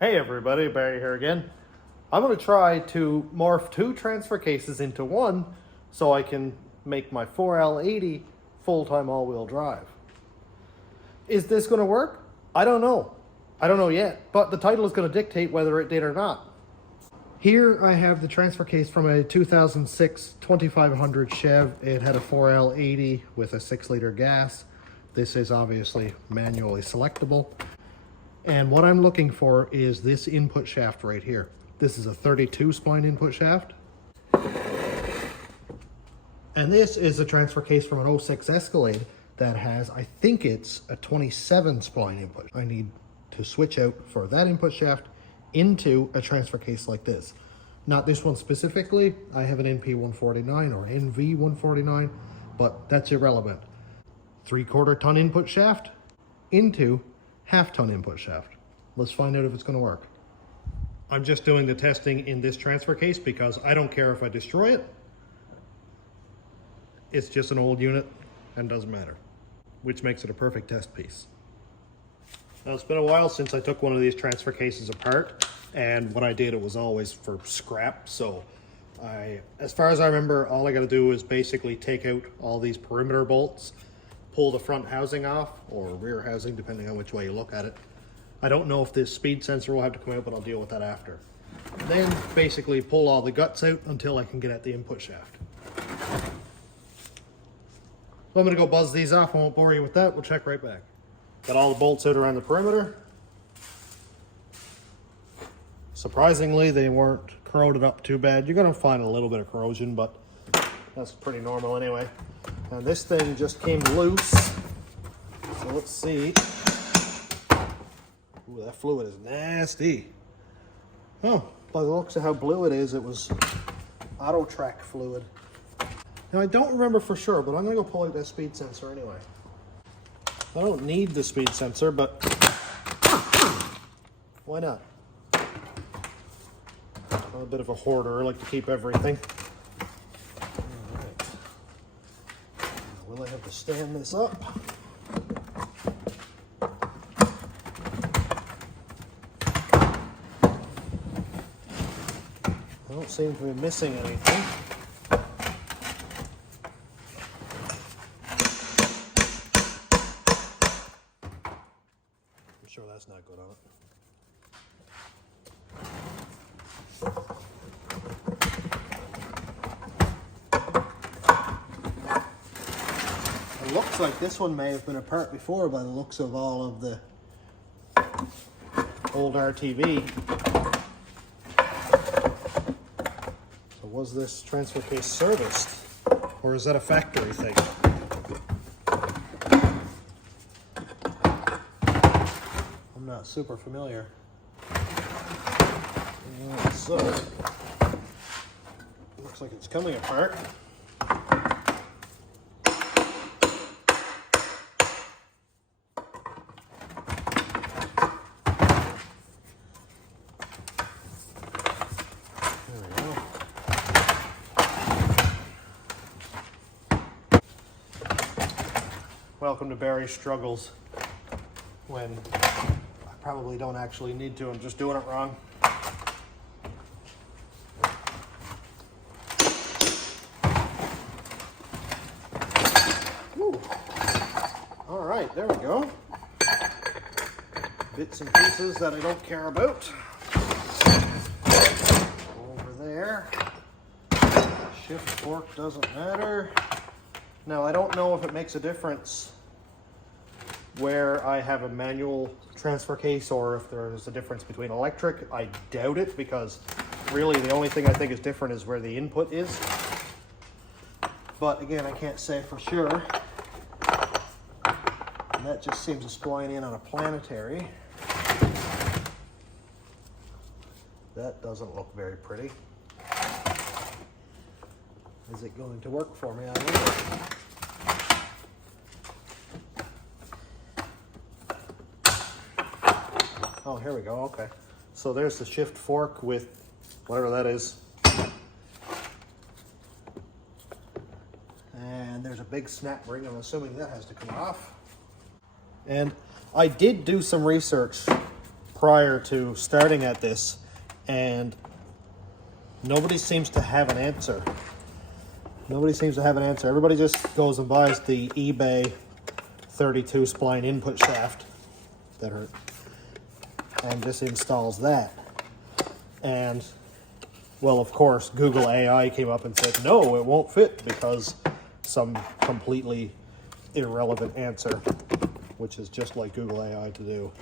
Hey everybody, Barry here again. I'm going to try to morph two transfer cases into one so I can make my 4L80 full-time all-wheel drive. Is this going to work? I don't know. I don't know yet, but the title is going to dictate whether it did or not. Here I have the transfer case from a 2006 2500 Chev. It had a 4L80 with a 6-liter gas. This is obviously manually selectable. And what I'm looking for is this input shaft right here. This is a 32 spline input shaft. And this is a transfer case from an 06 Escalade that has, I think it's a 27 spline input. I need to switch out for that input shaft into a transfer case like this. Not this one specifically. I have an NP149 or NV149, but that's irrelevant. 3/4 ton input shaft into half-ton input shaft. Let's find out if it's going to work. I'm just doing the testing in this transfer case because I don't care if I destroy it. It's just an old unit and doesn't matter, which makes it a perfect test piece. Now, it's been a while since I took one of these transfer cases apart, and when I did, it was always for scrap. So as far as I remember, all I got to do is basically take out all these perimeter bolts, pull the front housing off, or rear housing, depending on which way you look at it. I don't know if this speed sensor will have to come out, but I'll deal with that after. Then basically pull all the guts out until I can get at the input shaft. So I'm gonna go buzz these off. I won't bore you with that. We'll check right back. Got all the bolts out around the perimeter. Surprisingly, they weren't corroded up too bad. You're gonna find a little bit of corrosion, but that's pretty normal anyway. And this thing just came loose, so let's see. Ooh, that fluid is nasty. Oh, by the looks of how blue it is, it was auto track fluid. Now I don't remember for sure, but I'm gonna go pull out that speed sensor anyway. I don't need the speed sensor, but why not? I'm a bit of a hoarder, I like to keep everything. Will I have to stand this up? I don't seem to be missing anything. I'm sure that's not good on it. It looks like this one may have been apart before by the looks of all of the old RTV. So was this transfer case serviced, or is that a factory thing? I'm not super familiar. Yeah, so, looks like it's coming apart. Welcome to Barry's struggles when I probably don't actually need to. I'm just doing it wrong. Ooh. All right, there we go. Bits and pieces that I don't care about. Over there. Shift fork doesn't matter. Now, I don't know if it makes a difference where I have a manual transfer case or if there's a difference between electric. I doubt it, because really the only thing I think is different is where the input is. But again, I can't say for sure. And that just seems to spline in on a planetary. That doesn't look very pretty. Is it going to work for me? I don't know. Oh, here we go, okay. So there's the shift fork with whatever that is. And there's a big snap ring. I'm assuming that has to come off. And I did do some research prior to starting at this, and nobody seems to have an answer. Nobody seems to have an answer. Everybody just goes and buys the eBay 32 spline input shaft that hurt and just installs that. And well, of course, Google AI came up and said, no, it won't fit because some completely irrelevant answer, which is just like Google AI to do.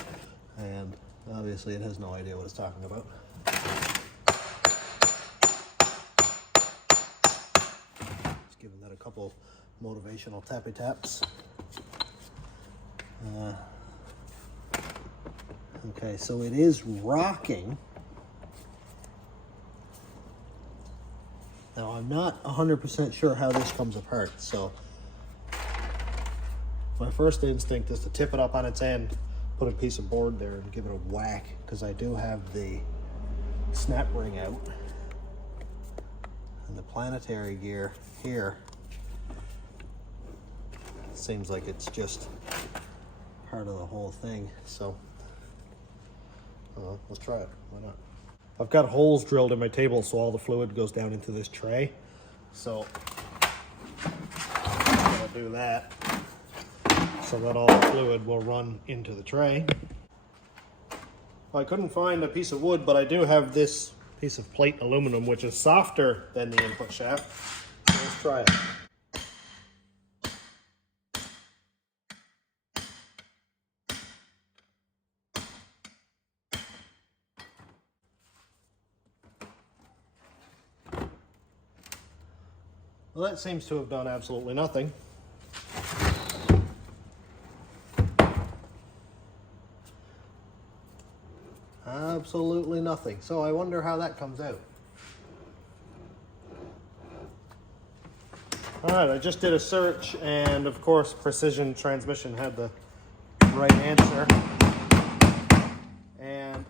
And obviously it has no idea what it's talking about. Just giving that a couple motivational tappy taps. Okay, so it is rocking. Now, I'm not 100% sure how this comes apart, so my first instinct is to tip it up on its end, put a piece of board there and give it a whack, because I do have the snap ring out and the planetary gear here. Seems like it's just part of the whole thing, so let's try it. Why not? I've got holes drilled in my table so all the fluid goes down into this tray. So I'm gonna do that so that all the fluid will run into the tray. I couldn't find a piece of wood, but I do have this piece of plate aluminum, which is softer than the input shaft. So let's try it. Well, that seems to have done absolutely nothing. Absolutely nothing. So I wonder how that comes out. All right, I just did a search, and of course Precision Transmission had the right answer. And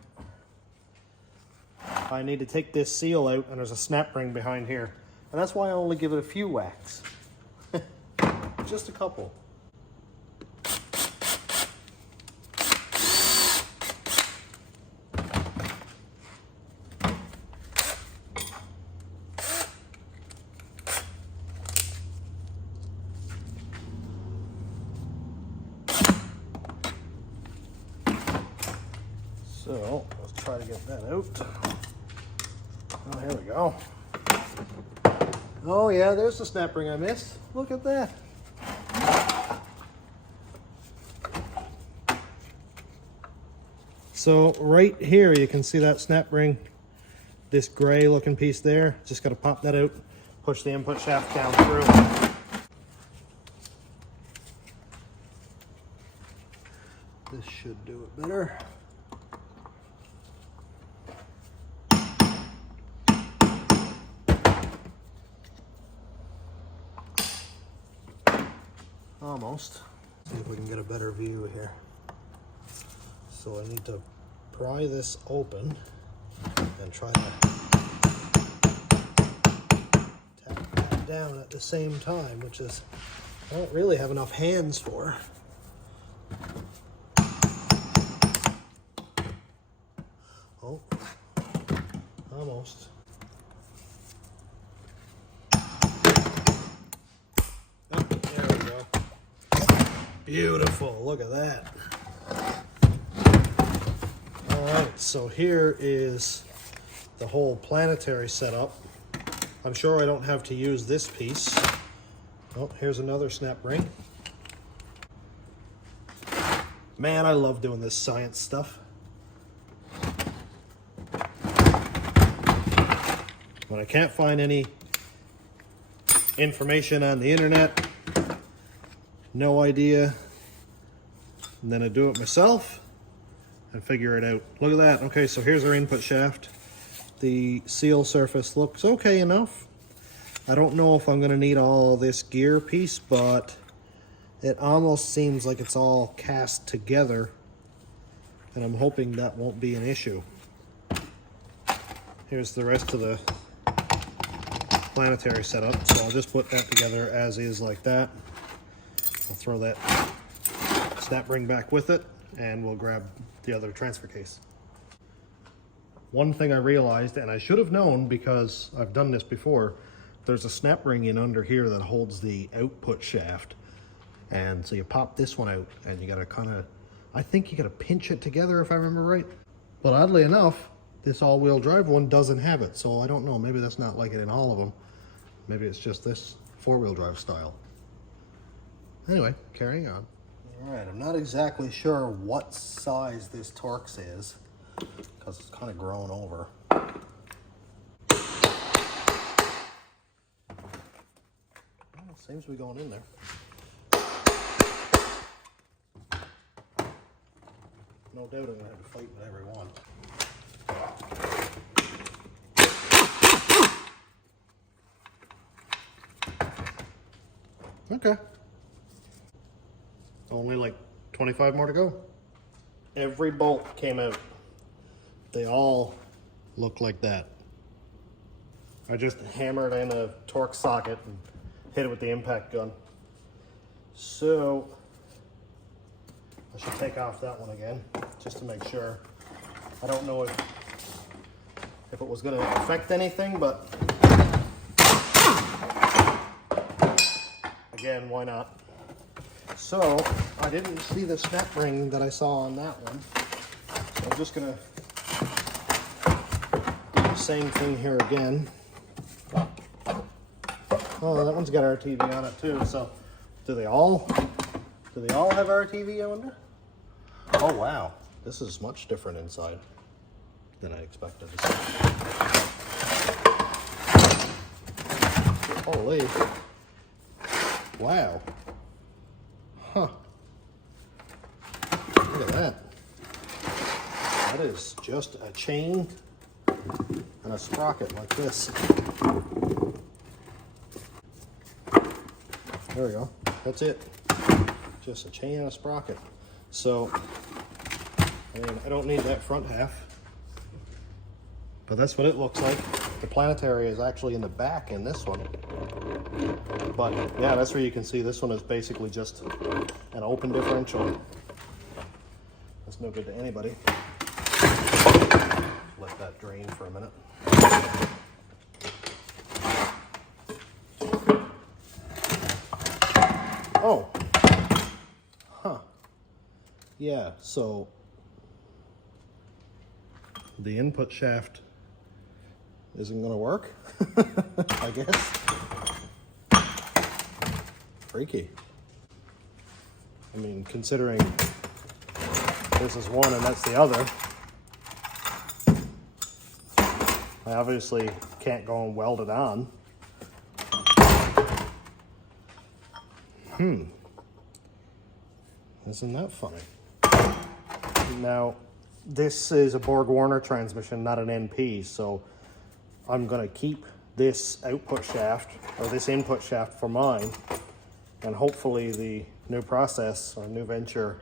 I need to take this seal out, and there's a snap ring behind here. And that's why I only give it a few whacks. Just a couple. So let's try to get that out. Oh, here we go. Oh yeah, there's the snap ring I missed. Look at that. So right here you can see that snap ring, this gray looking piece there. Just got to pop that out, push the input shaft down through. This should do it better. Almost. See if we can get a better view here. So I need to pry this open and try to tap that down at the same time, which is I don't really have enough hands for. Oh, almost. Beautiful, look at that. All right, so here is the whole planetary setup. I'm sure I don't have to use this piece. Oh, here's another snap ring. Man, I love doing this science stuff. When I can't find any information on the internet, no idea, and then I do it myself and figure it out. Look at that. Okay, so here's our input shaft. The seal surface looks okay enough. I don't know if I'm gonna need all this gear piece, but it almost seems like it's all cast together, and I'm hoping that won't be an issue. Here's the rest of the planetary setup, so I'll just put that together as is like that. I'll throw that snap ring back with it, and we'll grab the other transfer case. one thing I realized, and I should have known because I've done this before, there's a snap ring in under here that holds the output shaft. And so you pop this one out and you gotta kind of, I think you gotta pinch it together if I remember right. But oddly enough, this all-wheel drive one doesn't have it. So I don't know, maybe that's not like it in all of them. Maybe it's just this four-wheel drive style. Anyway, carrying on. All right, I'm not exactly sure what size this Torx is because it's kind of grown over. Well, it seems to be going in there. No doubt I'm going to have to fight with every one. Okay. Only like 25 more to go. Every bolt came out. They all look like that. I just hammered in a Torx socket and hit it with the impact gun. So I should take off that one again, just to make sure. I don't know if it was going to affect anything, but again, why not? So I didn't see the snap ring that I saw on that one, so I'm just going to do the same thing here again. Oh, that one's got RTV on it too. So do they all have RTV, I wonder? Oh wow, this is much different inside than I expected. Holy. Wow. Huh. Look at that. That is just a chain and a sprocket like this. There we go. That's it. Just a chain and a sprocket. So, I mean, I don't need that front half. But that's what it looks like. The planetary is actually in the back in this one. But yeah, that's where you can see this one is basically just an open differential. That's no good to anybody. Let that drain for a minute. Oh. Huh. Yeah, so the input shaft isn't going to work, I guess. Freaky. I mean, considering this is one and that's the other, I obviously can't go and weld it on. Isn't that funny? Now, this is a Borg-Warner transmission, not an NP, so I'm going to keep this output shaft, or this input shaft for mine, and hopefully the new process, or new venture,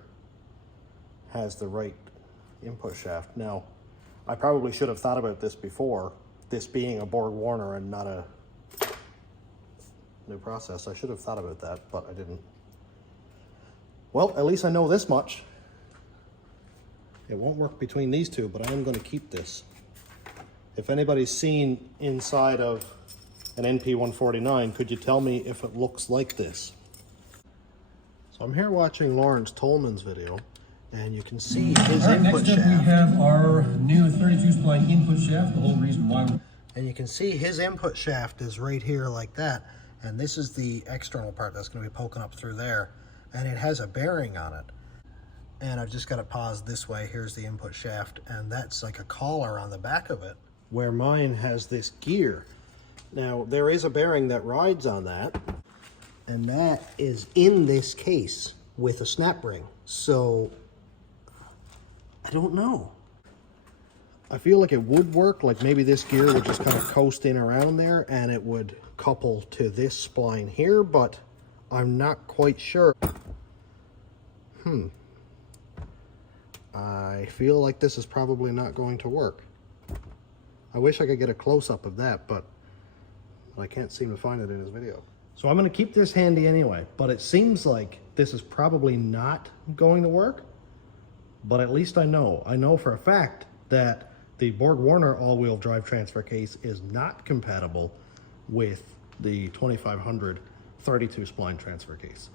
has the right input shaft. Now, I probably should have thought about this before, this being a Borg-Warner and not a new process. I should have thought about that, but I didn't. Well, at least I know this much. It won't work between these two, but I am going to keep this. If anybody's seen inside of an NP149, could you tell me if it looks like this? So I'm here watching Lawrence Tolman's video, and you can see his input shaft. Next up we have our new 32 spline input shaft, the whole reason why and you can see his input shaft is right here like that, and this is the external part that's going to be poking up through there, and it has a bearing on it. And I've just got it paused this way. Here's the input shaft, and that's like a collar on the back of it, where mine has this gear. Now, there is a bearing that rides on that, and that is in this case with a snap ring. So, I don't know. I feel like it would work, like maybe this gear would just kind of coast in around there and it would couple to this spline here, but I'm not quite sure. I feel like this is probably not going to work. I wish I could get a close-up of that, but I can't seem to find it in his video. So I'm going to keep this handy anyway, but it seems like this is probably not going to work, but at least I know for a fact that the Borg-Warner all-wheel drive transfer case is not compatible with the 2500 32 spline transfer case.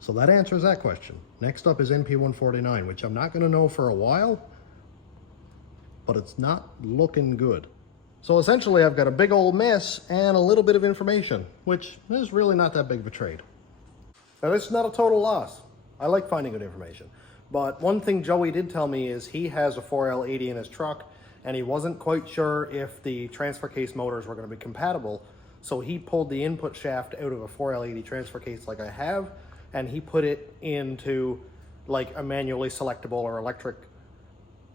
So that answers that question. Next up is NP149, which I'm not going to know for a while, but it's not looking good. So essentially I've got a big old mess and a little bit of information, which is really not that big of a trade. Now this is not a total loss. I like finding good information. But one thing Joey did tell me is he has a 4L80 in his truck and he wasn't quite sure if the transfer case motors were going to be compatible. So he pulled the input shaft out of a 4L80 transfer case like I have, and he put it into like a manually selectable or electric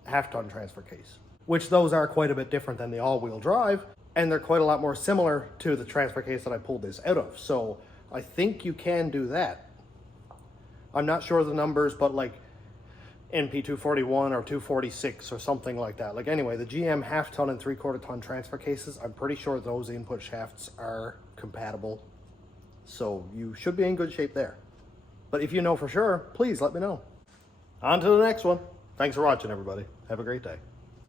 half-ton transfer case, which those are quite a bit different than the all-wheel drive, and they're quite a lot more similar to the transfer case that I pulled this out of. So I think you can do that. I'm not sure of the numbers, but like NP241 or 246 or something like that. Like anyway, the GM half-ton and 3/4 ton transfer cases, I'm pretty sure those input shafts are compatible. So you should be in good shape there. But if you know for sure, please let me know. On to the next one. Thanks for watching, everybody. Have a great day.